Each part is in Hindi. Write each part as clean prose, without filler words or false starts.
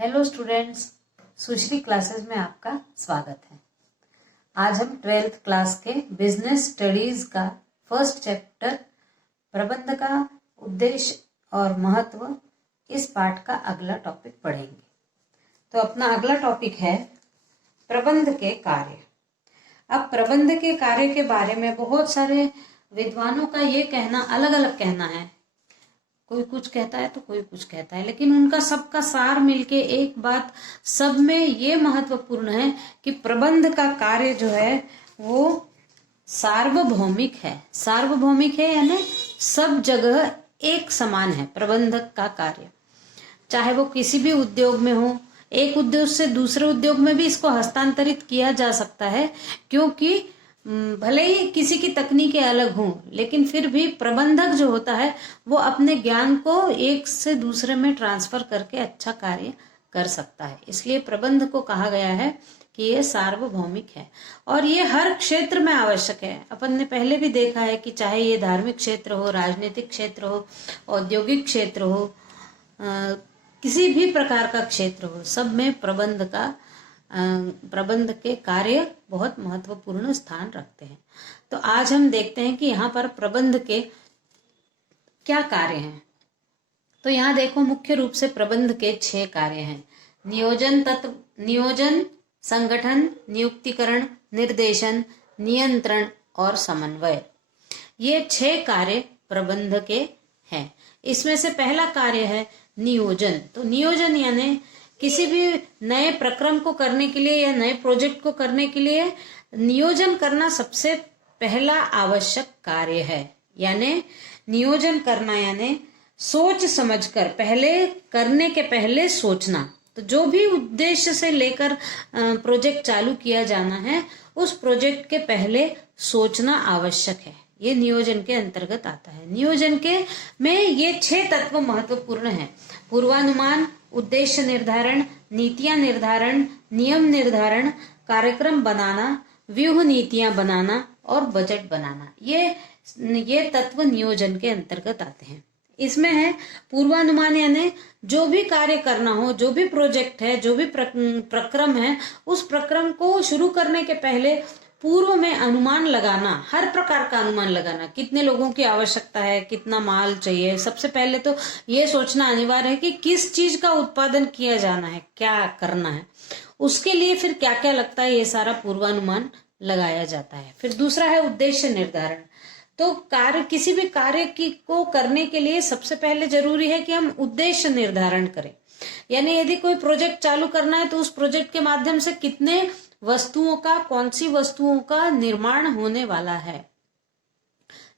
हेलो स्टूडेंट्स, सुश्री क्लासेस में आपका स्वागत है। आज हम 12th क्लास के बिजनेस स्टडीज का फर्स्ट चैप्टर प्रबंध का उद्देश्य और महत्व इस पाठ का अगला टॉपिक पढ़ेंगे। तो अपना अगला टॉपिक है प्रबंध के कार्य। अब प्रबंध के कार्य के बारे में बहुत सारे विद्वानों का ये कहना अलग अलग कहना है। कोई कुछ कहता है तो कोई कुछ कहता है, लेकिन उनका सबका सार मिलके एक बात सब में ये महत्वपूर्ण है कि प्रबंध का कार्य जो है वो सार्वभौमिक है। सार्वभौमिक है यानी सब जगह एक समान है। प्रबंधक का कार्य चाहे वो किसी भी उद्योग में हो, एक उद्योग से दूसरे उद्योग में भी इसको हस्तांतरित किया जा सकता है, क्योंकि भले ही किसी की तकनीकें अलग हों, लेकिन फिर भी प्रबंधक जो होता है वो अपने ज्ञान को एक से दूसरे में ट्रांसफर करके अच्छा कार्य कर सकता है। इसलिए प्रबंध को कहा गया है कि ये सार्वभौमिक है और ये हर क्षेत्र में आवश्यक है। अपन ने पहले भी देखा है कि चाहे ये धार्मिक क्षेत्र हो, राजनीतिक क्षेत्र हो, औद्योगिक क्षेत्र हो, किसी भी प्रकार का क्षेत्र हो, सब में प्रबंध के कार्य बहुत महत्वपूर्ण स्थान रखते हैं। तो आज हम देखते हैं कि यहाँ पर प्रबंध के क्या कार्य हैं। तो यहाँ देखो, मुख्य रूप से प्रबंध के 6 कार्य हैं। नियोजन, संगठन, नियुक्तिकरण, निर्देशन, नियंत्रण और समन्वय। ये 6 कार्य प्रबंध के हैं। इसमें से पहला कार्य है नियोजन। तो नियोजन यानी किसी भी नए प्रक्रम को करने के लिए या नए प्रोजेक्ट को करने के लिए नियोजन करना सबसे पहला आवश्यक कार्य है। यानी नियोजन करना यानी सोच समझकर, पहले करने के पहले सोचना। तो जो भी उद्देश्य से लेकर प्रोजेक्ट चालू किया जाना है, उस प्रोजेक्ट के पहले सोचना आवश्यक है। ये नियोजन के अंतर्गत आता है। नियोजन के में ये 6 तत्व महत्वपूर्ण हैं। पूर्वानुमान, उद्देश्य निर्धारण, नीतियां निर्धारण, नियम निर्धारण, कार्यक्रम बनाना, व्यूह नीतियां बनाना और बजट बनाना। ये तत्व नियोजन के अंतर्गत आते हैं। इसमें है पूर्वानुमान यानी जो भी कार्य करना हो, जो भी प्रोजेक्ट है, जो भी प्रक्रम है, उस प्रक्रम को शुरू करने के पहले पूर्व में अनुमान लगाना, हर प्रकार का अनुमान लगाना। कितने लोगों की आवश्यकता है, कितना माल चाहिए, सबसे पहले तो ये सोचना अनिवार्य है कि किस चीज का उत्पादन किया जाना है, क्या करना है, उसके लिए फिर क्या क्या लगता है, ये सारा पूर्वानुमान लगाया जाता है। फिर दूसरा है उद्देश्य निर्धारण। तो किसी भी कार्य को करने के लिए सबसे पहले जरूरी है कि हम उद्देश्य निर्धारण करें। यानी यदि कोई प्रोजेक्ट चालू करना है तो उस प्रोजेक्ट के माध्यम से कितने वस्तुओं का, कौन सी वस्तुओं का निर्माण होने वाला है,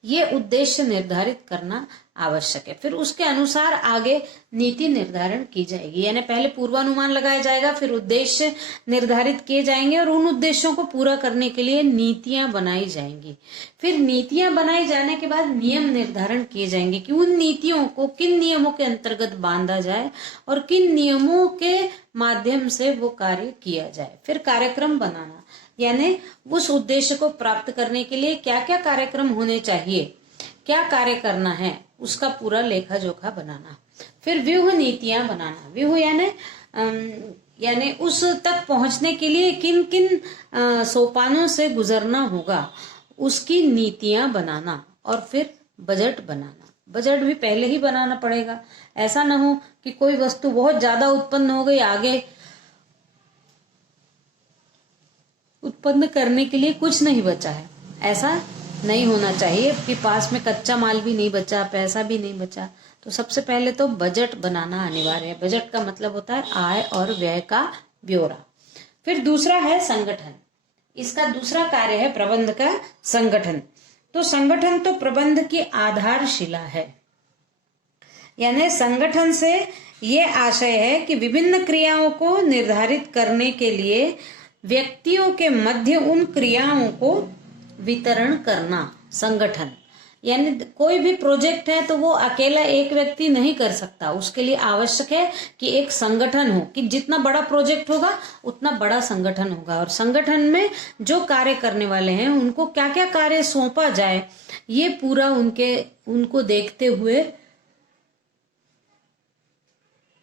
ये उद्देश्य निर्धारित करना आवश्यक है। फिर उसके अनुसार आगे नीति निर्धारण की जाएगी। यानी पहले पूर्वानुमान लगाया जाएगा, फिर उद्देश्य निर्धारित किए जाएंगे और उन उद्देश्यों को पूरा करने के लिए नीतियां बनाई जाएंगी। फिर नीतियां बनाई जाने के बाद नियम निर्धारण किए जाएंगे कि उन नीतियों को किन नियमों के अंतर्गत बांधा जाए और किन नियमों के माध्यम से वो कार्य किया जाए। फिर कार्यक्रम बनाना यानी उस उद्देश्य को प्राप्त करने के लिए क्या क्या कार्यक्रम होने चाहिए, क्या कार्य करना है, उसका पूरा लेखा जोखा बनाना। फिर व्यूह नीतियां बनाना। व्यूह यानी उस तक पहुंचने के लिए किन किन सोपानों से गुजरना होगा, उसकी नीतियां बनाना। और फिर बजट बनाना। बजट भी पहले ही बनाना पड़ेगा। ऐसा ना हो कि कोई वस्तु बहुत ज्यादा उत्पन्न हो गई, आगे उत्पन्न करने के लिए कुछ नहीं बचा है। ऐसा नहीं होना चाहिए कि पास में कच्चा माल भी नहीं बचा, पैसा भी नहीं बचा। तो सबसे पहले तो बजट बनाना अनिवार्य है। बजट का मतलब होता है आय और व्यय का ब्यौरा। फिर दूसरा है संगठन। इसका दूसरा कार्य है प्रबंध का संगठन। तो संगठन तो प्रबंध की आधारशिला है। यानी संगठन से ये आशय है कि विभिन्न क्रियाओं को निर्धारित करने के लिए व्यक्तियों के मध्य उन क्रियाओं को वितरण करना। संगठन यानी कोई भी प्रोजेक्ट है तो वो अकेला एक व्यक्ति नहीं कर सकता। उसके लिए आवश्यक है कि एक संगठन हो, कि जितना बड़ा प्रोजेक्ट होगा उतना बड़ा संगठन होगा। और संगठन में जो कार्य करने वाले हैं उनको क्या क्या कार्य सौंपा जाए, ये पूरा उनको देखते हुए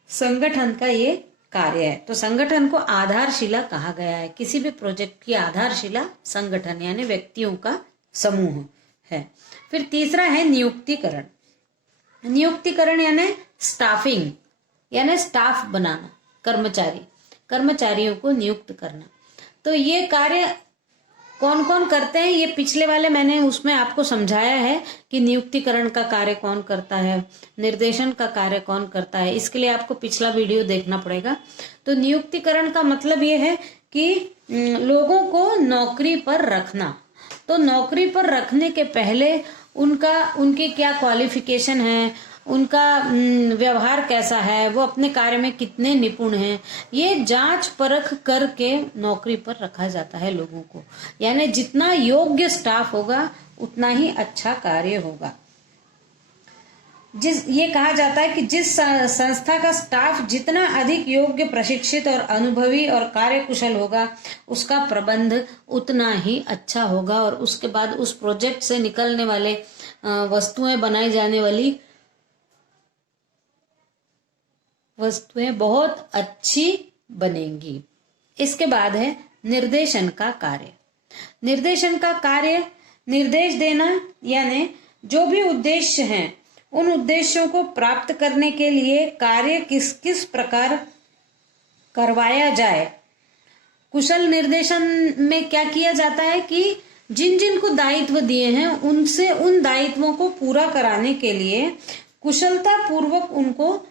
संगठन का ये कार्य है। तो संगठन को आधारशिला कहा गया है। किसी भी प्रोजेक्ट की आधारशिला संगठन यानी व्यक्तियों का समूह है। फिर तीसरा है नियुक्तिकरण। नियुक्तिकरण यानी स्टाफिंग, यानी स्टाफ बनाना, कर्मचारियों को नियुक्त करना। तो ये कार्य कौन कौन करते हैं, ये पिछले वाले मैंने उसमें आपको समझाया है कि नियुक्तिकरण का कार्य कौन करता है, निर्देशन का कार्य कौन करता है। इसके लिए आपको पिछला वीडियो देखना पड़ेगा। तो नियुक्तिकरण का मतलब ये है कि लोगों को नौकरी पर रखना। तो नौकरी पर रखने के पहले उनके क्या क्वालिफिकेशन है, उनका व्यवहार कैसा है, वो अपने कार्य में कितने निपुण हैं, ये जांच परख करके नौकरी पर रखा जाता है लोगों को। यानी जितना योग्य स्टाफ होगा उतना ही अच्छा कार्य होगा। ये कहा जाता है कि जिस संस्था का स्टाफ जितना अधिक योग्य, प्रशिक्षित और अनुभवी और कार्यकुशल होगा, उसका प्रबंध उतना ही अच्छा होगा और उसके बाद उस प्रोजेक्ट से निकलने वाले वस्तुएं, बनाई जाने वाली वस्तुएं बहुत अच्छी बनेंगी। इसके बाद है निर्देशन का कार्य। निर्देशन का कार्य निर्देश देना, यानी जो भी उद्देश्य हैं उन उद्देश्यों को प्राप्त करने के लिए कार्य किस किस प्रकार करवाया जाए। कुशल निर्देशन में क्या किया जाता है कि जिन जिन को दायित्व दिए हैं उनसे उन दायित्वों को पूरा कराने के लिए कुशलता पूर्वक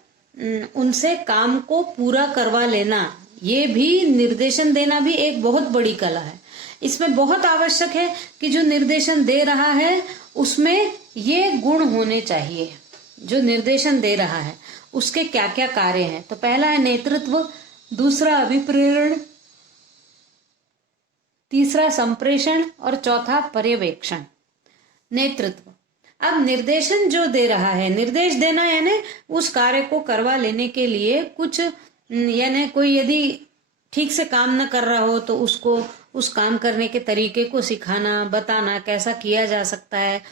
उनसे काम को पूरा करवा लेना, ये भी निर्देशन देना भी एक बहुत बड़ी कला है। इसमें बहुत आवश्यक है कि जो निर्देशन दे रहा है उसमें ये गुण होने चाहिए। जो निर्देशन दे रहा है उसके क्या क्या कार्य हैं। तो पहला है नेतृत्व, दूसरा अभिप्रेरण, तीसरा संप्रेषण और चौथा पर्यवेक्षण। नेतृत्व, अब निर्देशन जो दे रहा है, निर्देश देना यानी उस कार्य को करवा लेने के लिए कुछ, यानी कोई यदि ठीक से काम न कर रहा हो तो उसको उस काम करने के तरीके को सिखाना, बताना कैसा किया जा सकता है।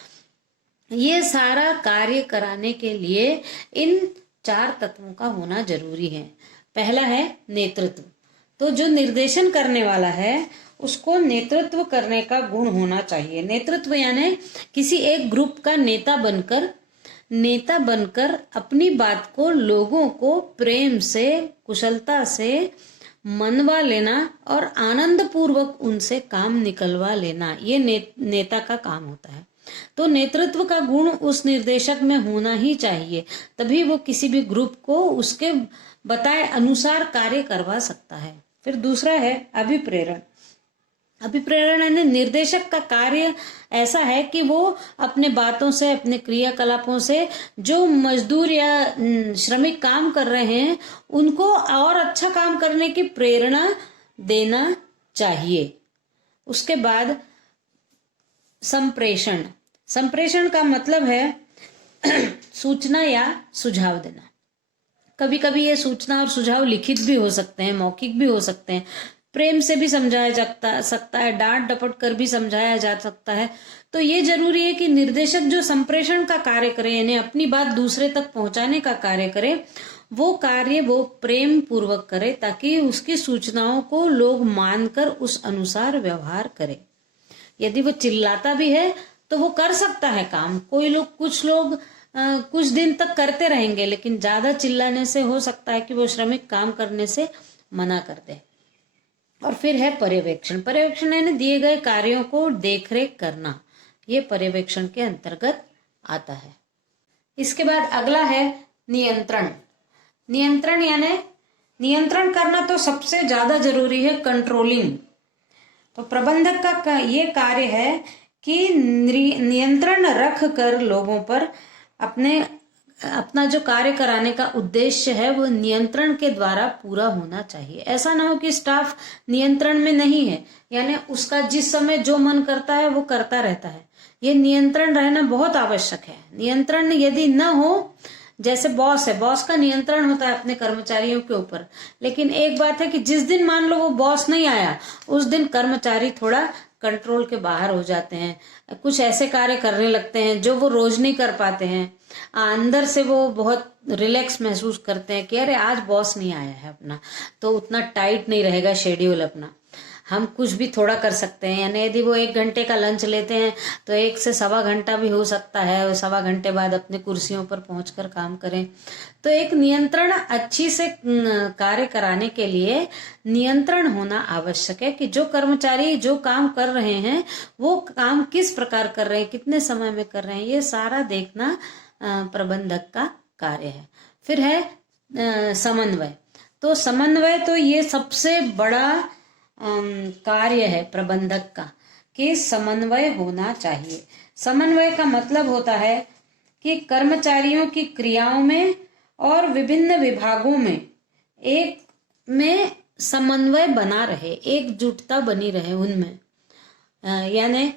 ये सारा कार्य कराने के लिए इन 4 तत्वों का होना जरूरी है। पहला है नेतृत्व। तो जो निर्देशन करने वाला है उसको नेतृत्व करने का गुण होना चाहिए। नेतृत्व यानी किसी एक ग्रुप का नेता बनकर अपनी बात को लोगों को प्रेम से, कुशलता से मनवा लेना और आनंद पूर्वक उनसे काम निकलवा लेना, ये नेता का काम होता है। तो नेतृत्व का गुण उस निर्देशक में होना ही चाहिए, तभी वो किसी भी ग्रुप को उसके बताए अनुसार कार्य करवा सकता है। फिर दूसरा है अभिप्रेरण। अभिप्रेरण यानी निर्देशक का कार्य ऐसा है कि वो अपने बातों से, अपने क्रियाकलापों से जो मजदूर या श्रमिक काम कर रहे हैं उनको और अच्छा काम करने की प्रेरणा देना चाहिए। उसके बाद संप्रेषण। संप्रेषण का मतलब है सूचना या सुझाव देना। कभी कभी ये सूचना और सुझाव लिखित भी हो सकते हैं, मौखिक भी हो सकते हैं, प्रेम से भी समझाया जा सकता है, डांट डपट कर भी समझाया जा सकता है। तो ये जरूरी है कि निर्देशक जो संप्रेषण का कार्य करे, यानी अपनी बात दूसरे तक पहुंचाने का कार्य करे, वो कार्य वो प्रेम पूर्वक करे ताकि उसकी सूचनाओं को लोग मानकर उस अनुसार व्यवहार करे। यदि वो चिल्लाता भी है तो वो कर सकता है काम। कुछ लोग कुछ दिन तक करते रहेंगे, लेकिन ज्यादा चिल्लाने से हो सकता है कि वो श्रमिक काम करने से मना कर दे। और फिर है पर्यवेक्षण। पर्यवेक्षण यानी दिए गए कार्यों को देखरेख करना, ये पर्यवेक्षण के अंतर्गत आता है। इसके बाद अगला है नियंत्रण। नियंत्रण यानी नियंत्रण करना तो सबसे ज्यादा जरूरी है, कंट्रोलिंग। तो प्रबंधक का ये कार्य है कि नियंत्रण रख कर लोगों पर अपना जो कार्य कराने का उद्देश्य है वो नियंत्रण के द्वारा पूरा होना चाहिए। ऐसा ना हो कि स्टाफ नियंत्रण में नहीं है, यानी उसका जिस समय जो मन करता है वो करता रहता है। ये नियंत्रण रहना बहुत आवश्यक है। नियंत्रण यदि न हो, जैसे बॉस है, बॉस का नियंत्रण होता है अपने कर्मचारियों के ऊपर, लेकिन एक बात है कि जिस दिन मान लो वो बॉस नहीं आया उस दिन कर्मचारी थोड़ा कंट्रोल के बाहर हो जाते हैं, कुछ ऐसे कार्य करने लगते हैं जो वो रोज नहीं कर पाते हैं। अंदर से वो बहुत रिलैक्स महसूस करते हैं कि अरे आज बॉस नहीं आया है अपना, तो उतना टाइट नहीं रहेगा शेड्यूल अपना, हम कुछ भी थोड़ा कर सकते हैं। यानी यदि वो 1 घंटे का लंच लेते हैं तो 1 से सवा घंटा भी हो सकता है, और सवा घंटे बाद अपने कुर्सियों पर पहुंचकर काम करें। तो एक नियंत्रण अच्छी से कार्य कराने के लिए नियंत्रण होना आवश्यक है कि जो कर्मचारी जो काम कर रहे हैं वो काम किस प्रकार कर रहे हैं, कितने समय में कर रहे हैं, ये सारा देखना प्रबंधक का कार्य है। फिर है समन्वय। तो समन्वय तो ये सबसे बड़ा कार्य है प्रबंधक का कि समन्वय होना चाहिए। समन्वय का मतलब होता है कि कर्मचारियों की क्रियाओं में और विभिन्न विभागों में एक में समन्वय बना रहे, एकजुटता बनी रहे उनमें। यानी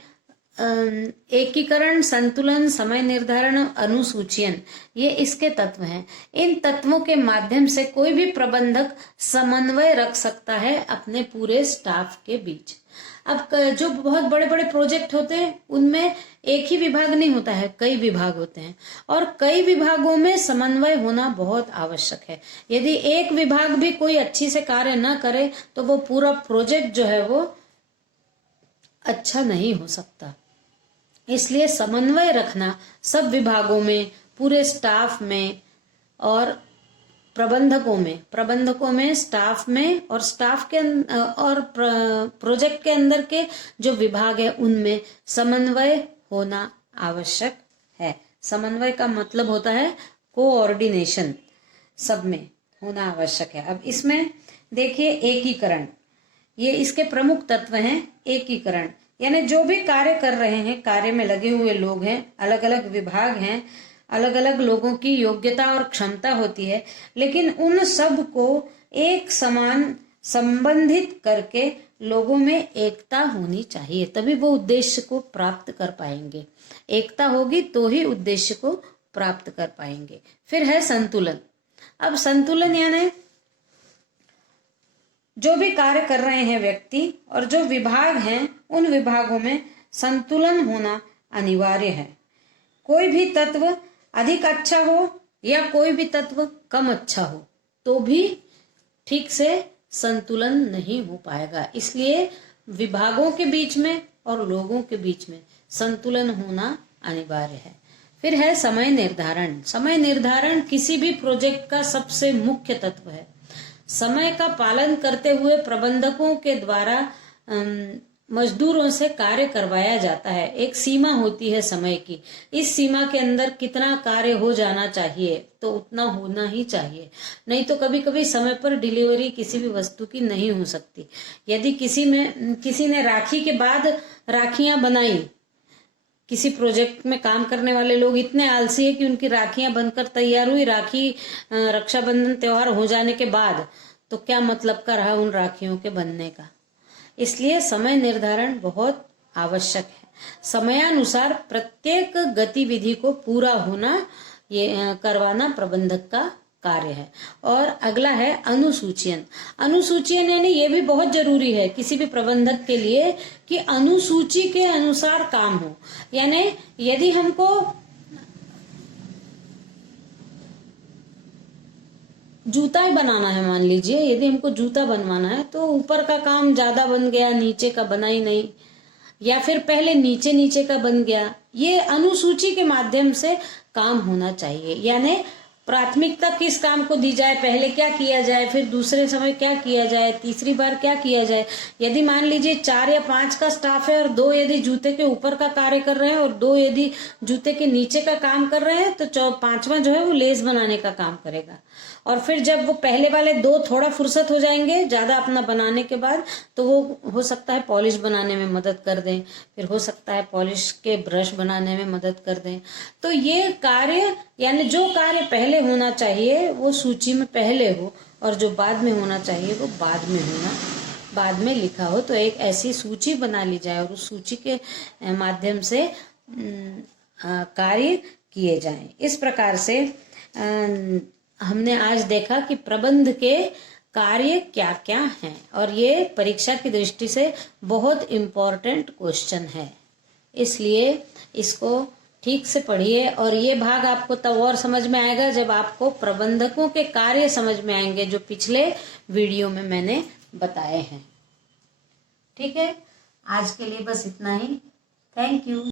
एकीकरण, संतुलन, समय निर्धारण, अनुसूचीयन, ये इसके तत्व हैं। इन तत्वों के माध्यम से कोई भी प्रबंधक समन्वय रख सकता है अपने पूरे स्टाफ के बीच। अब जो बहुत बड़े बड़े प्रोजेक्ट होते हैं उनमें एक ही विभाग नहीं होता है, कई विभाग होते हैं, और कई विभागों में समन्वय होना बहुत आवश्यक है। यदि एक विभाग भी कोई अच्छी से कार्य न करे तो वो पूरा प्रोजेक्ट जो है वो अच्छा नहीं हो सकता। इसलिए समन्वय रखना सब विभागों में, पूरे स्टाफ में और प्रबंधकों में, स्टाफ में, और स्टाफ के और प्रोजेक्ट के अंदर के जो विभाग है उनमें समन्वय होना आवश्यक है। समन्वय का मतलब होता है कोऑर्डिनेशन, सब में होना आवश्यक है। अब इसमें देखिए एकीकरण, ये इसके प्रमुख तत्व हैं। एकीकरण यानी जो भी कार्य कर रहे हैं, कार्य में लगे हुए लोग हैं, अलग अलग विभाग हैं, अलग अलग लोगों की योग्यता और क्षमता होती है, लेकिन उन सब को एक समान संबंधित करके लोगों में एकता होनी चाहिए, तभी वो उद्देश्य को प्राप्त कर पाएंगे। एकता होगी तो ही उद्देश्य को प्राप्त कर पाएंगे। फिर है संतुलन। अब संतुलन यानी जो भी कार्य कर रहे हैं व्यक्ति और जो विभाग हैं उन विभागों में संतुलन होना अनिवार्य है। कोई भी तत्व अधिक अच्छा हो या कोई भी तत्व कम अच्छा हो तो भी ठीक से संतुलन नहीं हो पाएगा। इसलिए विभागों के बीच में और लोगों के बीच में संतुलन होना अनिवार्य है। फिर है समय निर्धारण। समय निर्धारण किसी भी प्रोजेक्ट का सबसे मुख्य तत्व है। समय का पालन करते हुए प्रबंधकों के द्वारा मजदूरों से कार्य करवाया जाता है। एक सीमा होती है समय की, इस सीमा के अंदर कितना कार्य हो जाना चाहिए तो उतना होना ही चाहिए, नहीं तो कभी कभी समय पर डिलीवरी किसी भी वस्तु की नहीं हो सकती। यदि किसी ने राखी के बाद राखियां बनाई, किसी प्रोजेक्ट में काम करने वाले लोग इतने आलसी है कि उनकी राखियां बनकर तैयार हुई, राखी रक्षाबंधन त्योहार हो जाने के बाद, तो क्या मतलब का रहा उन राखियों के बनने का। इसलिए समय निर्धारण बहुत आवश्यक है। समयानुसार प्रत्येक गतिविधि को पूरा होना, ये करवाना प्रबंधक का कार्य है। और अगला है अनुसूचीयन। अनुसूचीयन यानी ये भी बहुत जरूरी है किसी भी प्रबंधक के लिए कि अनुसूची के अनुसार काम हो। यानी यदि हमको जूता ही बनाना है, मान लीजिए यदि हमको जूता बनवाना है तो ऊपर का काम ज्यादा बन गया, नीचे का बना ही नहीं, या फिर पहले नीचे का बन गया, ये अनुसूची के माध्यम से काम होना चाहिए। यानी प्राथमिकता किस काम को दी जाए, पहले क्या किया जाए, फिर दूसरे समय क्या किया जाए, तीसरी बार क्या किया जाए। यदि मान लीजिए 4 या 5 का स्टाफ है और 2 यदि जूते के ऊपर का कार्य कर रहे हैं और 2 यदि जूते के नीचे का काम कर रहे हैं, तो 5वां जो है वो लेस बनाने का काम करेगा। और फिर जब वो पहले वाले 2 थोड़ा फुर्सत हो जाएंगे ज्यादा अपना बनाने के बाद, तो वो हो सकता है पॉलिश बनाने में मदद कर दें, फिर हो सकता है पॉलिश के ब्रश बनाने में मदद कर दें। तो ये कार्य यानी जो कार्य पहले होना चाहिए वो सूची में पहले हो और जो बाद में होना चाहिए वो बाद में लिखा हो। तो एक ऐसी सूची बना ली जाए और उस सूची के माध्यम से कार्य किए जाएं। इस प्रकार से हमने आज देखा कि प्रबंध के कार्य क्या क्या हैं, और ये परीक्षा की दृष्टि से बहुत इम्पोर्टेंट क्वेश्चन है, इसलिए इसको ठीक से पढ़िए। और ये भाग आपको तब और समझ में आएगा जब आपको प्रबंधकों के कार्य समझ में आएंगे, जो पिछले वीडियो में मैंने बताए हैं। ठीक है, आज के लिए बस इतना ही। Thank you.